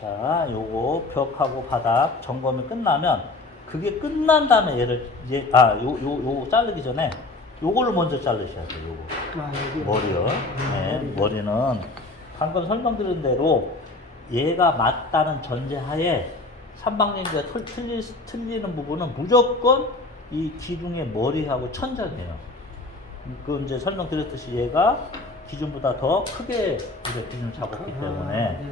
자, 요거 벽하고 바닥 점검이 끝나면 그게 끝난 다음에 요거 자르기 전에 요걸로 먼저 자르셔야 돼요. 요거. 여기. 머리요. 네, 머리는 방금 설명드린 대로 얘가 맞다는 전제하에 삼방향기가 틀리는 부분은 무조건 이 기둥의 머리하고 천장이에요. 그 이제 설명드렸듯이 얘가 기준보다 더 크게 우리가 기준을 잡았기 때문에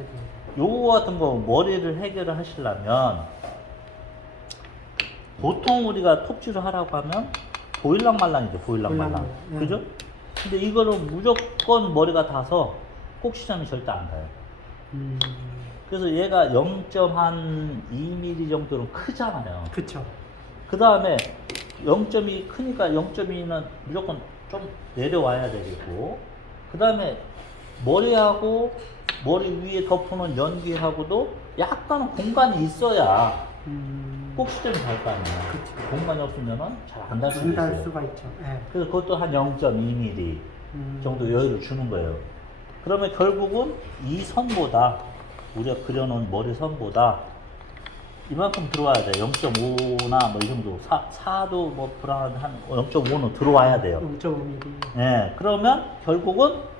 요거 같은 거 머리를 해결을 하시려면 보통 우리가 톱질을 하라고 하면 보일랑말랑이죠. 보일랑말랑. 그죠? 근데 이거는 무조건 머리가 닿아서 꼭지점이 절대 안 닿아요. 그래서 얘가 0.2mm 정도는 크잖아요. 그쵸. 그 다음에 0.2 크니까 0.2는 무조건 좀 내려와야 되겠고, 그 다음에 머리하고 머리 위에 덮어놓은 연기하고도 약간 공간이 있어야 꼭지점이 닿을 거 아니에요. 그쵸. 공간이 없으면 잘 안 닿을 수도 안 닿을 있어요. 수가 있죠. 예. 그래서 그것도 한 0.2mm 정도 여유를 주는 거예요. 그러면 결국은 이 선보다, 우리가 그려놓은 머리 선보다 이만큼 들어와야 돼요. 0.5나 뭐 이 정도. 4도 뭐 불안한 한 0.5는 들어와야 돼요. 0.5mm. 네, 그러면 결국은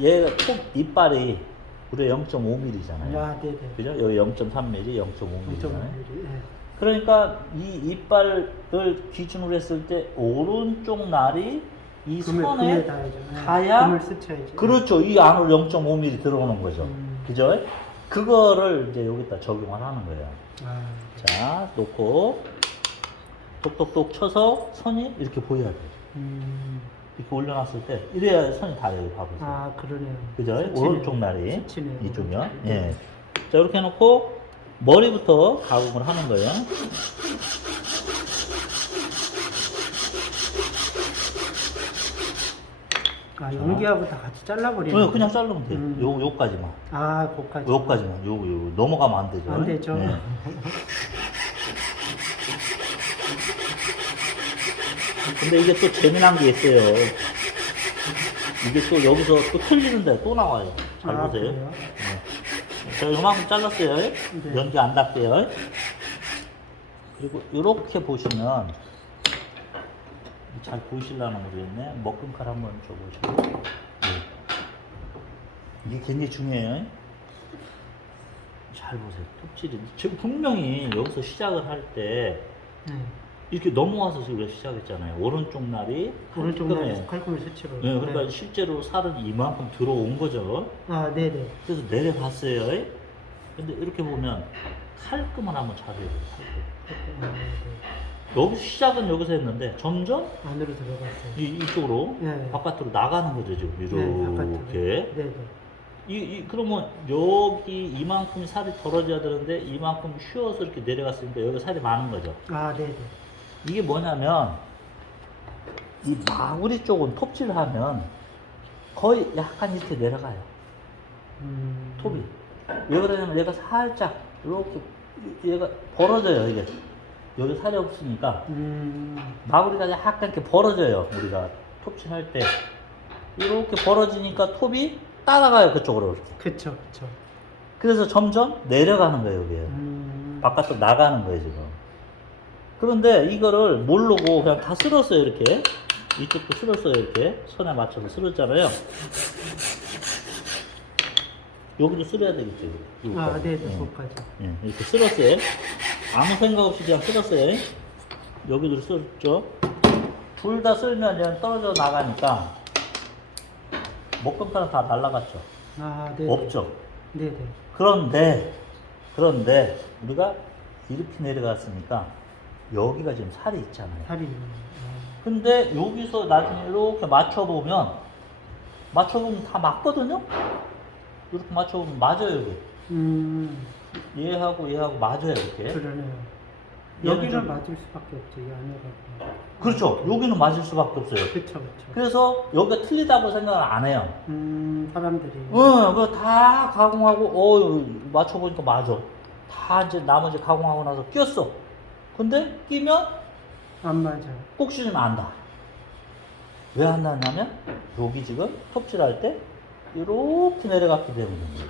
얘 톱 이빨이 우리가 0.5mm잖아요. 네네. 그죠? 여기 0.3mm, 0.5mm잖아요. 0.5mm. 예. 그러니까 이 이빨을 기준으로 했을 때 오른쪽 날이 이 선에 닿아야, 금을 스쳐야지. 그렇죠. 이 안으로 0.5mm 들어오는 거죠. 그죠? 그거를 이제 여기다 적용을 하는 거예요. 자, 놓고 똑똑똑 쳐서 선이 이렇게 보여야 돼요. 이렇게 올려놨을 때 이래야 선이 닿아요. 봐보세요. 그러네요. 그죠? 스치네요. 오른쪽 날이 스치네요. 이쪽이요. 예. 자, 이렇게 해놓고 머리부터 가공을 하는 거예요. 연기하고 다 같이 잘라버리는. 그냥 자르면 돼요. 요까지만. 거기까지. 요까지만. 요 넘어가면 안 되죠. 안 되죠. 네. 근데 이게 또 재미난 게 있어요. 이게 또 여기서 또 틀리는데 또 나와요. 잘 보세요. 그래요? 네. 제가 요만큼 잘랐어요. 네. 연기 안 닿게요. 그리고 이렇게 보시면 잘 보이실라나 모르겠네. 먹금칼 한번 줘보시고. 네. 이게 굉장히 중요해요. 잘 보세요. 톱질이 지금 분명히 여기서 시작을 할 때 이렇게 넘어와서 지금 시작했잖아요. 오른쪽 날이 오른쪽 날이 칼꿈을 스치고. 네, 그러니까 실제로 살은 이만큼 들어온 거죠. 네네. 그래서 내려봤어요. 근데 이렇게 보면 칼금을 한번 잡아야 돼요. 칼금. 여기서 시작은 여기서 했는데 점점 안으로 들어갔어요. 이쪽으로 바깥으로 나가는 거죠. 지금 이렇게. 네네. 그러면 여기 이만큼 살이 덜어져야 되는데 이만큼 쉬어서 이렇게 내려갔으니까 여기 살이 많은 거죠. 네네. 이게 뭐냐면 이 마구리 쪽은 톱질을 하면 거의 약간 이렇게 내려가요. 톱이. 왜 그러냐면 얘가 살짝 이렇게 얘가 벌어져요. 이게 여기 살이 없으니까 마구리가 약간 이렇게 벌어져요. 우리가 톱질할 때 이렇게 벌어지니까 톱이 따라가요. 그쪽으로 이렇게. 그쵸. 그래서 점점 내려가는 거예요. 여기에. 바깥으로 나가는 거예요. 지금. 그런데 이거를 모르고 그냥 다 쓸었어요. 이렇게. 이쪽도 쓸었어요. 이렇게 선에 맞춰서 쓸었잖아요. 여기도 쓸어야 되겠죠. 네네. 거기까지. 이렇게 쓸었어요. 아무 생각 없이 그냥 쓸었어요. 여기도 쓸었죠. 둘 다 쓸면 그냥 떨어져 나가니까 목금칼은 다 날라갔죠. 네네. 없죠. 네네. 그런데 우리가 이렇게 내려갔으니까 여기가 지금 살이 있잖아요. 살이 근데 여기서 나중에 이렇게 맞춰보면 다 맞거든요? 이렇게 맞춰보면 맞아요, 여기. 얘하고 맞아요, 이렇게. 그러네요. 여기는 맞을 수밖에 없죠. 이 안에가. 그렇죠. 여기는 맞을 수밖에 없어요. 그쵸. 그래서 여기가 틀리다고 생각을 안 해요. 사람들이. 그거 다 가공하고, 맞춰보니까 맞아. 다 이제 나머지 가공하고 나서 끼었어. 근데 끼면 안 맞아. 꼭지는 안 닿아. 왜 안 닿냐면 여기 지금 톱질할 때 이렇게 내려갔기 때문입니다.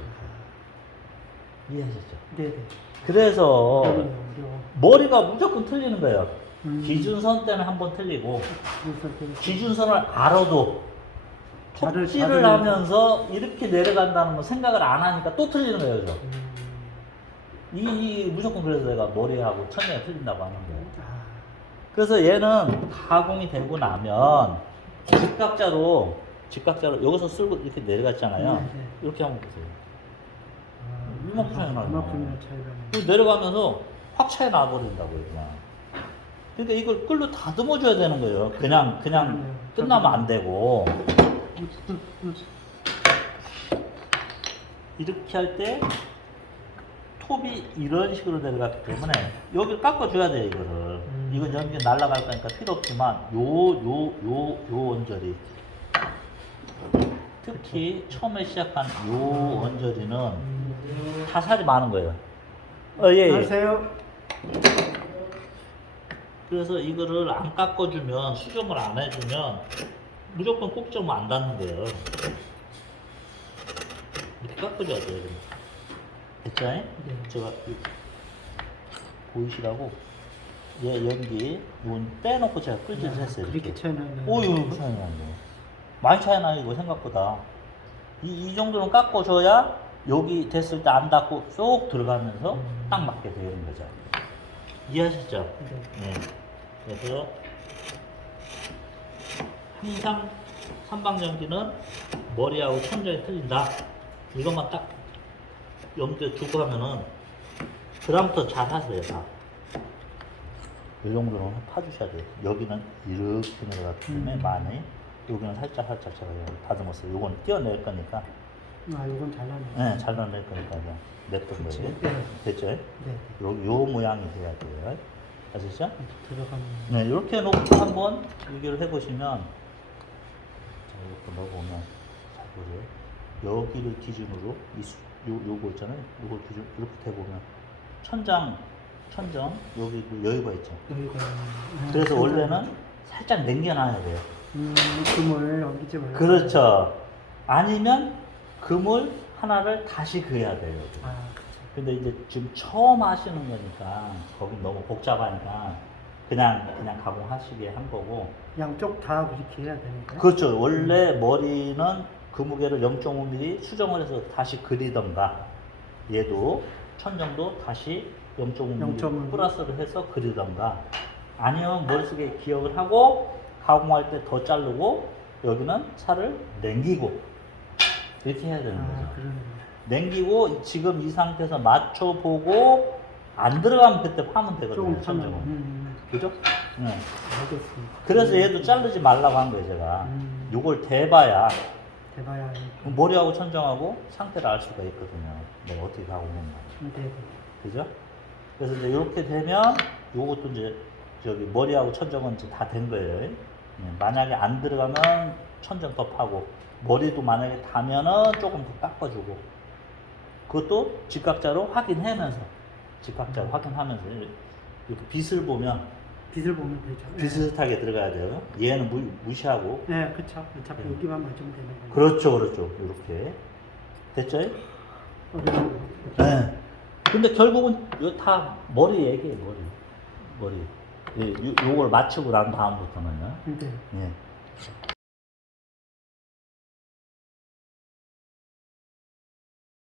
이해하셨죠? 네네. 그래서 어려워. 머리가 무조건 틀리는 거예요. 음. 기준선 때는 한번 틀리고 그래서 기준선을 알아도 자를 톱질을 하면서 이렇게 내려간다는 거 생각을 안 하니까 또 틀리는 거예요. 저. 이 무조건 그래서 내가 머리하고 천장이 틀린다고 하는 거예요. 아, 그래서 얘는 가공이 되고 나면 직각자로 여기서 쓸고 이렇게 내려갔잖아요. 네, 네. 이렇게 한번 보세요. 아, 이만큼 차이 나요. 이만큼이나 차이가 나요. 그 내려가면서 확 차이 나버린다고요, 그냥. 그러니까 이걸 끌로 다듬어줘야 되는 거예요. 그냥 끝나면 안 되고. 이렇게 할 때 톱이 이런 식으로 내려갔기 때문에 여기를 깎아줘야 돼요, 이거를. 이건 연기 날아갈 거니까 필요 없지만 요 언저리. 특히 처음에 시작한 요 언저리는 타살이 많은 거예요. 예. 안녕하세요. 그래서 이거를 안 깎아주면, 수정을 안 해주면 무조건 꼭지면 안 닿는 거예요. 이렇게 깎아줘야 돼요. 됐죠? 네. 제가 보이시라고 얘 연기 이건 빼놓고 제가 끌지를 했어요. 그렇게 차이 나요. 오, 이거 차이 나요. 많이 차이 나요, 이거 생각보다. 이 정도는 깎아줘야 여기 됐을 때 안 닿고 쏙 들어가면서 딱 맞게 되는 거죠. 이해하시죠? 네. 네. 그래서 항상 삼방전기는 머리하고 천장이 틀린다. 이것만 딱 염두에 두고 하면은 그다음부터 잘 하세요. 다. 이 정도는 파주셔야 돼요. 여기는 이렇게 내려갔기 때문에 많이, 여기는 살짝 제가 다듬었어요. 요건 띄어낼 거니까. 아, 이건 잘나네. 네, 잘라낼 거니까 그냥 냅둔 거예요. 네. 됐죠? 네. 요 모양이 돼야 돼요. 아시죠? 들어가면. 네, 이렇게 놓고 한번 비교를 해보시면, 자, 이렇게 넣어보면, 잘 보세요. 여기를 기준으로, 요거 있잖아요. 요걸 기준, 이렇게 해보면, 천정, 여기 여유가 있죠. 여기가. 그래서 원래는 살짝 남겨놔야 돼요. 금을 옮기지 말고. 그렇죠. 아니면 금을 하나를 다시 그어야 돼요. 여기. 아, 근데 이제 지금 처음 하시는 거니까 거기 너무 복잡하니까 그냥 가공하시게 한 거고. 양쪽 다 그렇게 해야 되는 거예요? 그렇죠. 원래 머리는 그 무게를 0.5mm 수정을 해서 다시 그리던가, 얘도 천정도 다시 0.5mm 0.5mm 플러스를 해서 그리던가, 아니면 머릿속에 기억을 하고 가공할 때 더 자르고 여기는 살을 남기고 이렇게 해야 되는 거죠. 아, 그러네. 남기고 지금 이 상태에서 맞춰보고 안 들어가면 그때 파면 되거든요. 조금 파면. 천정은. 그죠? 네. 알겠습니다. 그래서 얘도 자르지 말라고 한 거예요, 제가. 음. 요걸 대봐야 대봐야 하니까. 머리하고 천정하고 상태를 알 수가 있거든요. 내가 어떻게 가공했나. 네. 그죠? 그래서 이제 이렇게 되면 요것도 이제 저기 머리하고 천정은 이제 다 된 거예요. 네, 만약에 안 들어가면 천정 더 파고, 머리도 만약에 닿으면은 조금 더 깎아주고, 그것도 직각자로 확인하면서, 확인하면서 이렇게 빛을 보면 빛을 보면 되죠. 비슷하게 들어가야 돼요. 얘는 무시하고. 네, 그쵸. 어차피 네. 여기만 맞으면 되는 거예요. 그렇죠. 이렇게. 됐죠? 어려워요. 네. 근데 결국은 이거 다 머리 얘기예요, 머리. 예, 요걸 맞추고 난 다음부터는요. 네. 예.